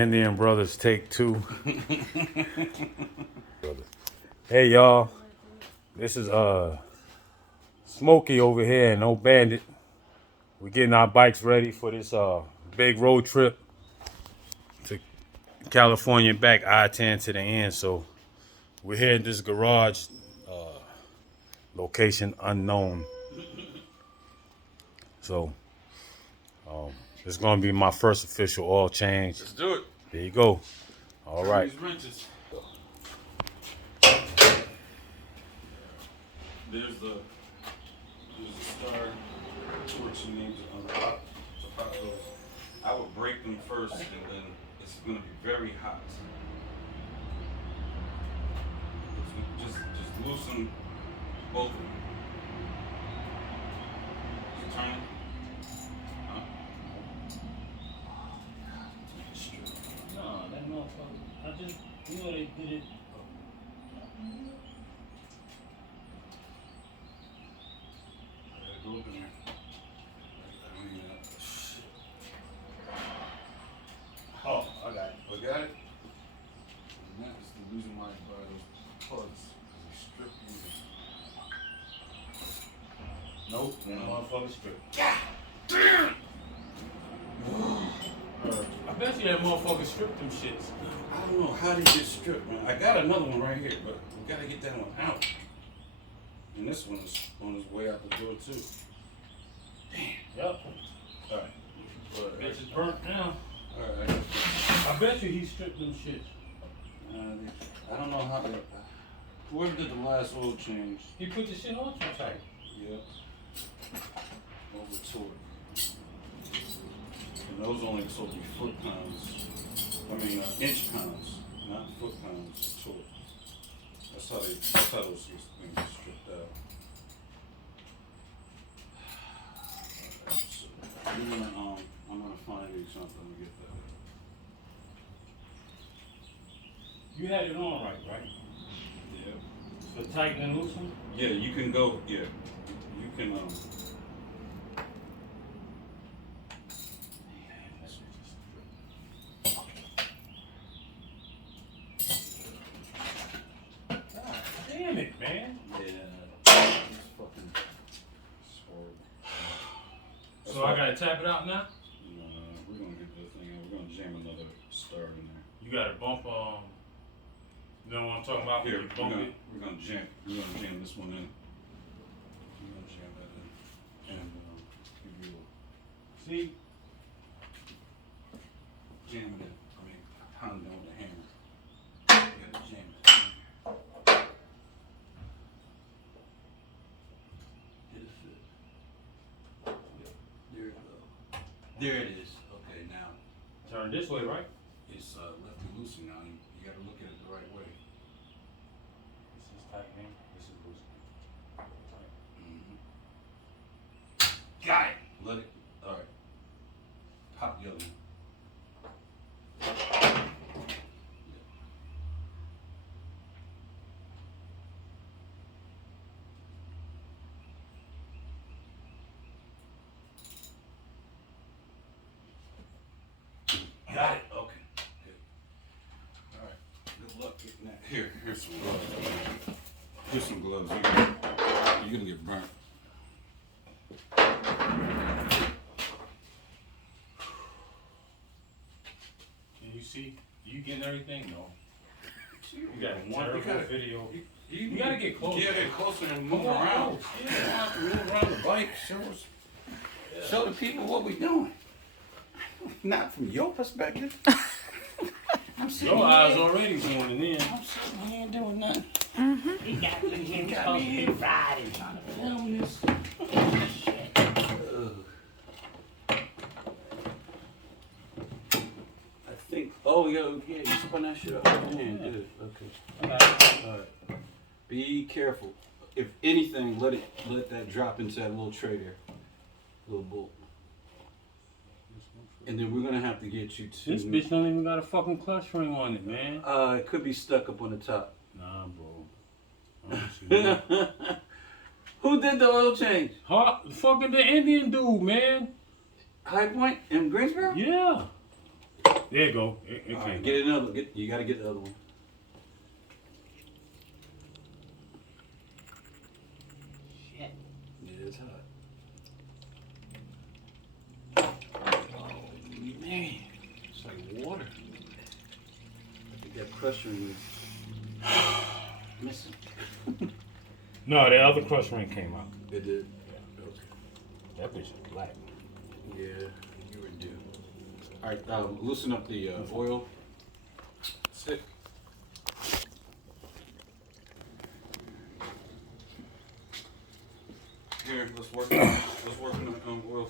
Indian Brothers take 2. Hey y'all, this is Smokey over here and No Bandit. We're getting our bikes ready for this big road trip to California and back, I-10 to the end. So we're here in this garage, location unknown. So it's gonna be my first official oil change. Let's do it. There you go. All right. These wrenches. There's the star torch you need to pop those. I would break them first, and then it's going to be very hot. Just loosen both of them. Just turn it. No, that motherfucker. I just, they did it. Go up in there. Oh, I got it. I got it? And that is the reason why I buy those plugs. They strip you. Nope, that motherfucker stripped. Damn! I bet you that motherfucker stripped them shits. I don't know how they get stripped, man. I got another one right here, but we gotta get that one out. And this one is on his way out the door too. Damn. Yep. Alright. Bitch is burnt now. Alright. I bet you he stripped them shits. I don't know how they, whoever did the last oil change. He put the shit on too tight. Yep. Over to it. And those only supposed to be foot-pounds. I mean, inch pounds, not foot-pounds torque. That's how those things get stripped out. I'm gonna find you something to get that. You had it on right? Yeah. For tighten and loosen? Yeah, you can go, yeah. You can, Damn it, man. yeah, it's fucking sword. So I gotta tap it out now? We're gonna get this thing out. We're gonna jam another star in there. You gotta bump, you know what I'm talking about? Here, You bump it. we're gonna jam this one in. We're gonna jam that in. And give you a See? jam it in. I mean, pound it on the hammer. You gotta jam it in. Did it fit? Yeah, there it goes. There it is. Okay, now Turn this way, right? it's lefty loosey now. You gotta look at it the right way. This is tightening. This is loosening. Got it. Let it. All right. Pop the other one. Got it. Okay. Good. All right. Good luck getting that. Here's some gloves. Here's some gloves. You're gonna get burnt. Can you see? You getting everything? No. You got one video. You gotta get closer. Yeah, get closer and move Come on, around. yeah. You have to move around the bike. Show the people what we're doing. Not from your perspective. I'm sitting Your eyes here. already zoning in. I'm sitting here doing nothing. He got me here. He's Got supposed me to here. be Friday. Son of a Doing this. shit. I think. Oh, yeah. You spun that shit up. Yeah, good. Okay. All right. Be careful. If anything, let that drop into that little tray there, little bolt. And then we're gonna have to get you to. This bitch don't even got a fucking clutch ring on it, man. It could be stuck up on the top. Nah, bro. I don't see that. Who did the oil change? Fucking the Indian dude, man. High Point in Greensboro? Yeah. There you go. It All came right, out. get another. You gotta get the other one. Shit. Yeah, it's hot. Oh man, it's like water. I think that crusher is missing. No, the other crush ring came out. It did. Yeah. Okay. That bitch is black. Yeah, you were due. All right, loosen up the oil stick. Here, let's work on the oil.